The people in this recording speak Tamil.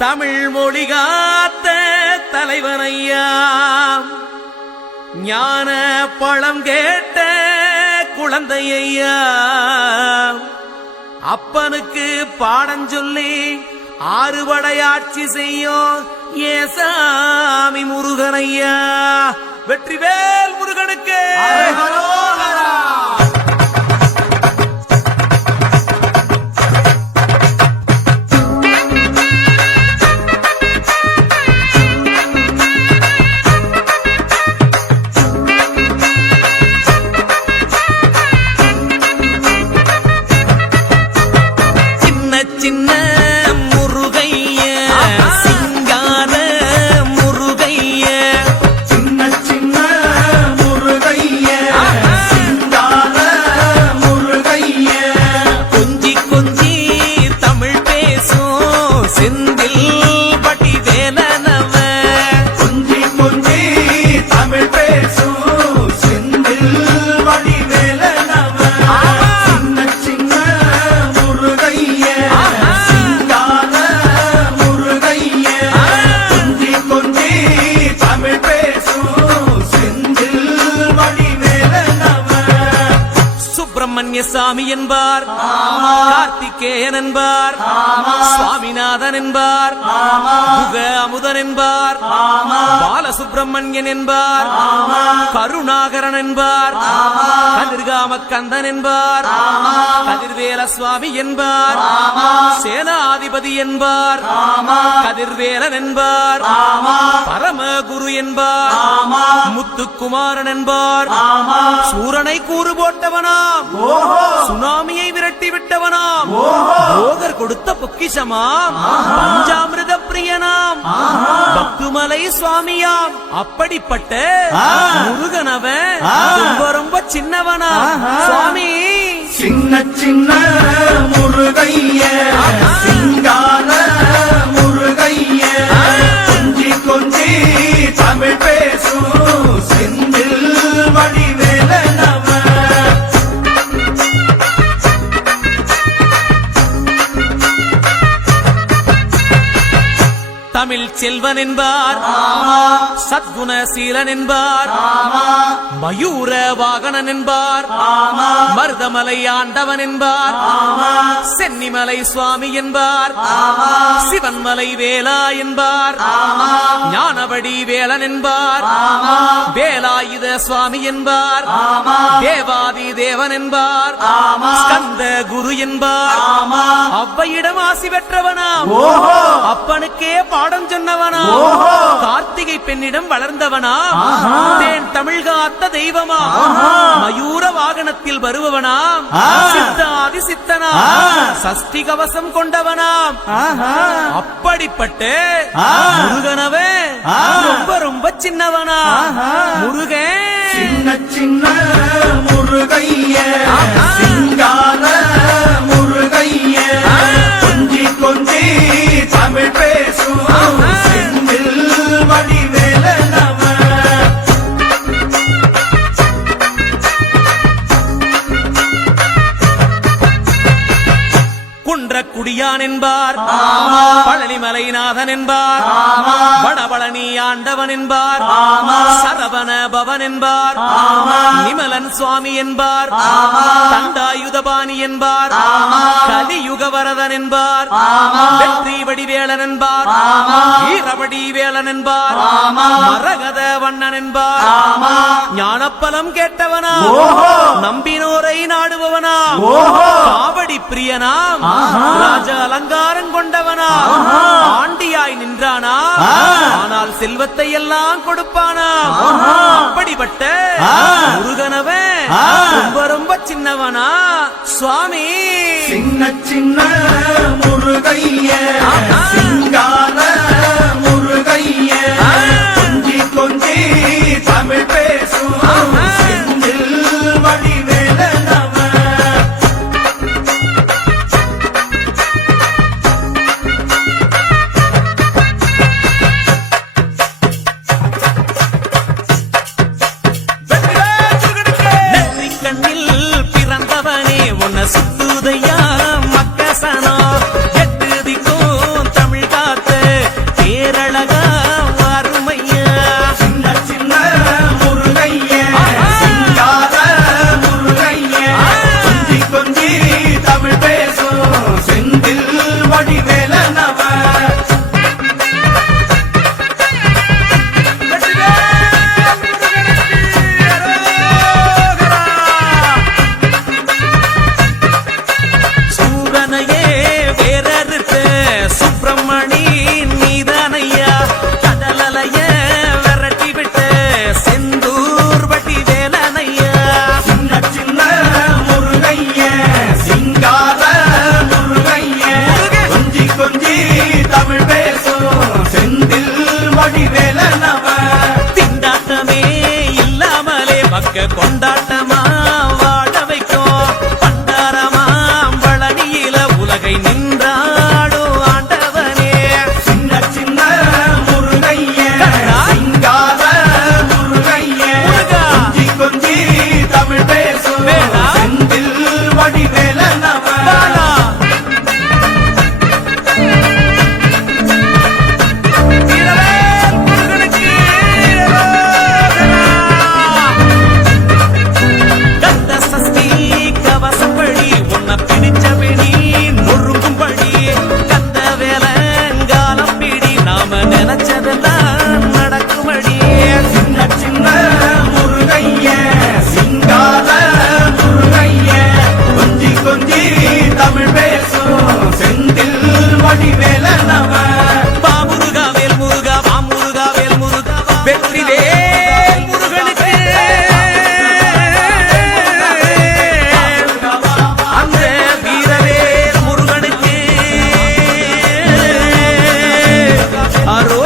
தமிழ் மொழி காத்த தலைவனையா, ஞான பழம் கேட்ட குழந்தையா, அப்பனுக்கு பாடம் சொல்லி ஆறுபடையாட்சி செய்யும் ஏசாமி முருகனையா. வெற்றிவேல் முருகனுக்கு சின்ன முருகைய சிங்கார முருகைய, சின்ன சின்ன முருகைய சிங்கார முருகைய, கொஞ்சி கொஞ்சி தமிழ் பேசும் செந்தில் பட்டி வேலனவ, கொஞ்சி கொஞ்சி தமிழ் பேசும் செந்தில் வடி வேலனவ, சின்ன சின்ன முருகைய சிங்கார முருகைய, கொஞ்சி கொஞ்சி தமிழ் பேசும் செந்தில் வடி வேலனவ. சுப்பிரமணிய சாமி என்பார், கார்த்திகேயன் என்பார், சுவாமிநாதன் என்பார், முக அமுதன் என்பார், பாலசுப்பிரமணியன் என்பார், கருணாகரன் என்பார், கதிர்காம கந்தன் என்பார், கதிர்வேல சுவாமி என்பார், சேனாதிபதி என்பார், கதிர்வேலன் என்பார், பரமகுரு என்பார், முத்துக்குமாரன் என்பார், சூரனை கூறு போட்டவனாம், சுனாமியை விரட்டி விட்டவனாம், போகர் கொடுத்த பொக்கிஷமாம், பஞ்சாமிரத பிரியனாம், பக்துமலை சுவாமியாம். அப்படிப்பட்ட முருகனவன் ரொம்ப ரொம்ப சின்னவனா சுவாமி. சின்ன சின்ன முருகைய சிங்கார முருகைய, கொஞ்சி கொஞ்சி தமிழ் பேசும் செந்தில் வடி வேலனவ. தமிழ் செல்வன் என்பார், சத்குணசீலன் என்பார், மயூர வாகனன் என்பார், மருதமலை ஆண்டவன் என்பார், சென்னிமலை சுவாமி என்பார், சிவன்மலை வேலா என்பார், ஞானவடி வேலன் என்பார், வேலாயுத சுவாமி என்பார், தேவாதி தேவன் என்பார், ஸ்கந்த குரு என்பார், அவ்வையிடம் ஆசி பெற்றவனாம், அப்பனுக்கே பாடம் சொன்னவனா, கார்த்திகை பெண்ணிடம் வளர்ந்தவனா, தேன் தமிழ் காத்த தெய்வமா, மயூர வாகனத்தில் வருபவனாம், சித்தாதி சித்தனா, சஷ்டி கவசம் கொண்டவனாம். அப்படிப்பட்ட முருகனவே ரொம்ப ரொம்ப சின்னவனா முருகன். சின்ன சின்ன முருகைய சிங்கார முருகைய, கொஞ்சி கொஞ்சி தமிழ் பேசும் செந்தில் வடி வேலனவ. குன்றக்குடியான் என்பார், பழனிமலைநாதன் என்பார், வடபழனி ஆண்டவன் என்பார், சரவண பவன் என்பார், நிமலன் சுவாமி என்பார், தண்டாயுதபாணி என்பார், கலியுக வரதன் என்பார், வெற்றி வடிவேலன் என்பார், வீரவடி வேலன் என்பார், மரகத வண்ணன் என்பார், ஞானப்பலம் கேட்டவனா, நம்பினோரை நாடுபவனா, காவடி பிரியனாம், ராஜ அலங்காரம் கொண்டவனா, ஆண்டியாய் நின்றானா, ஆனால் செல்வத்தை எல்லாம் கொடுப்பானா. அப்படிப்பட்ட முருகனவன் ரொம்ப ரொம்ப சின்னவனா சுவாமி. சின்ன சின்ன முருகைய சிங்கார முருகைய, கொஞ்சி கொஞ்சி தமிழ் பேசும் செந்தில் வடி வேலனவ. கண்ணில் பிறந்தவனே உன்னை சுத்துதையா மக்கசனா. கொஞ்சி தமிழ் பேசும் செந்தில் வடிவேலனவ திண்டாட்டமே இல்லாமலே மக்க கொண்டாட்டமா வாழ வைக்கும் பண்டாரமாம் பழனியில உலகை நின்றாடும் ஆண்டவனே சின்ன சின்ன முருகைய சிங்கார முருகைய முருகா. கொஞ்சி கொஞ்சி தமிழ் பேசும் வேளா. செந்தில் வடிவேலனவ வாடா. வீரவேல் முருகனுக்கு ரோகரா. கந்த சஷ்டி கவசப்படி உன்னை பிடிச்சபடி நொறுங்கும்படி கந்த வேலங்காலம் பிடி நாம நினைச்சதெல்லாம் நடக்கும்படி சின்ன சின்ன முருகைய சிங்கார முருகைய கொஞ்சி கொஞ்சி தமிழ் பேசும் செந்தில் வடிவேலனவ பாமுருகா வேல் முருகா பாமுருகா வேல் முருகா வெற்றி வேல் முருகனுக்கு அந்த வீரவேல் முருகனுக்கு அரோ